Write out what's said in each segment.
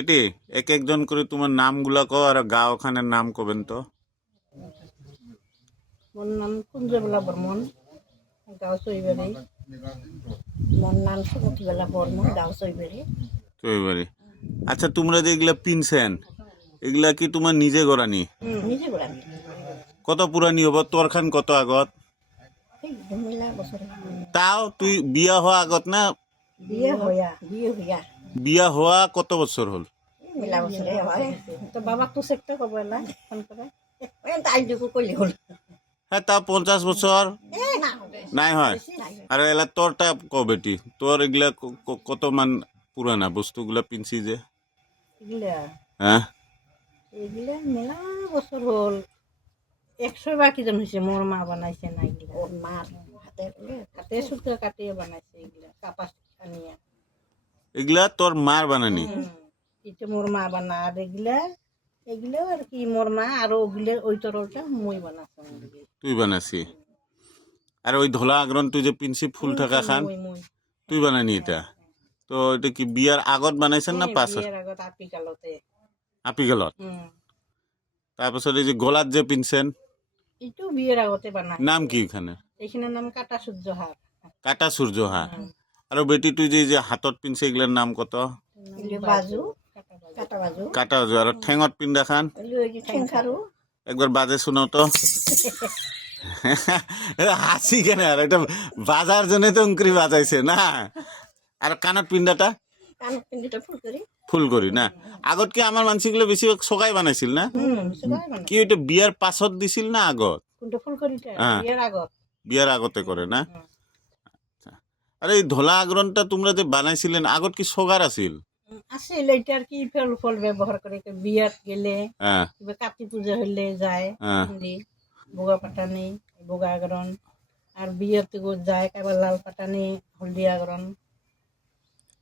এটি এক একজন করে তোমার নামগুলা কও আর গাঁওখানের নাম কবেন তো। মোর নাম কুঞ্জবেলা বর্মন, গাঁও চৈবাড়ি। মোর নাম সুমতিবেলা বর্মন, গাঁও চৈবাড়ি। চৈবাড়ি। আচ্ছা তোমরা যে এগুলা পিনছেন এগুলা কি তোমার নিজে গড়ানি? নিজে গোড়া কত পুরানি হব তোর খান কত আগত? এই মেলা বছর তাও তুই বিয়া হওয়া আগত না? বিয়া হওয়া কত বছর হল? মেলা বছরে হয় তো। বাবাক তো চেকটা কব এলা ফোন করে তাইটুকু কইলে হল। হ্যাঁ তা 50 বছর নাই হয়। আর এলা তোরটা ক বেটি, তোর এগুলা কত মান পুরানা বস্তুগুলা পিনছি যে? এগুলা হ্যাঁ এগুলা মেলা বছর হল। 100 বাকি জন হয়েছে। মোর মা বানাইছে না এগুলা, ওর মার হাতে সুতো কাটিয়ে বানাইছে এগুলা, কাপাস আনিয়া। এগুলা তোর মার বানানি? এটা মোর মা বানা। আর এগুলা এগুলো আর কি মোর মা, আর ওগুলো ওই তরলটা মই বানাছে। তুই বানাছি? আর ওই ধলা আগ্রন তুই যে পিনছি ফুল থাকা খান তুই বানানি এটা? তো এটা কি বিয়ার আগত বানাইছেন না পাছত? বিয়ের আগত আপিকালতে। আপিগালত? তারপর এই যে গলাত যে পিনছেন এটাও বিয়ের আগতে বানায়। নাম কি এখানে? এখানে নাম কাটা সূর্যহার। কাটা সূর্য। হ্যাঁ। আর বেটি তুই যে হাতত পিনছে এগুলার নাম কত? বাজু, কাটা বাজু। কাটা বাজু। আর ঠেঙত পিন্দা খান ঠেংখারু। একবার বাজে শোনাও তো। হাসি কেন? আর এটা বাজার জন্য তো উঙ্করি বাজাইছে না। আর কানত পিন্ডাটা? কানত পিন্ডিটা ফুল করি। ফুল করি না। আগত কি আমার মানসিগুলো বেশি সগাই বানাইছিল না? কি ওইটা বিয়ার পাছত দিছিল না আগত? কোনটা ফুল করিটা? বিয়ের আগত। বিয়ার আগতে করে না? আরে এই ধলা আগ্রনটা তোমরা যে বানাইছিলেন আগত কি সগার আছিল? আছিল। এটা আর কি ফল ফল ব্যবহার করে বিয়াত গেলে, কাতি পূজা হইলে যায় বোগা পাটানি, বোগা আগ্রন। আর বিয়েতে যায় আবার লাল পাটানি, হলদি আগ্রন।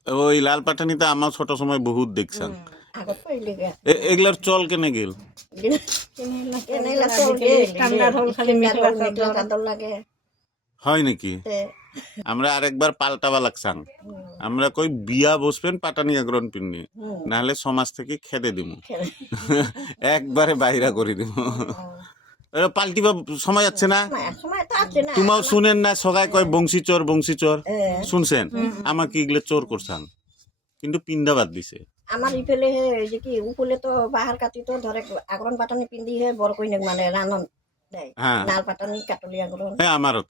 ওই লাল পাটানিতে আমার ছোট সময় বহুত দেখছেন। এগুলার চল কেনে গেল? হয় নাকি? আমরা আরেকবার পাল্টাবা লাগছাং। আমরা কই বিয়া বসবেন পাটানি আগ্রন পিননি, নাহলে সমাজ থেকে খেদে দিব, একবারে বাইরা করে দিব। পাল্টিবা সময় যাচ্ছে না? তোমাও শুনেন না? সবাই কয় বংশী চোর বংশী চোর শুনছেন? আমাকে এগুলো চোর করছান কিন্তু পিন্ডা বাদ দিছে। আমার ইফেলে যে কি উপলে তো বাহার কাটি তো ধরে আগ্রন পাটানি পিন্দি হে বড় কইনে মানে রানন দেয়। লাল পাটানি কাটলি আগ্রন। হ্যাঁ আমারও।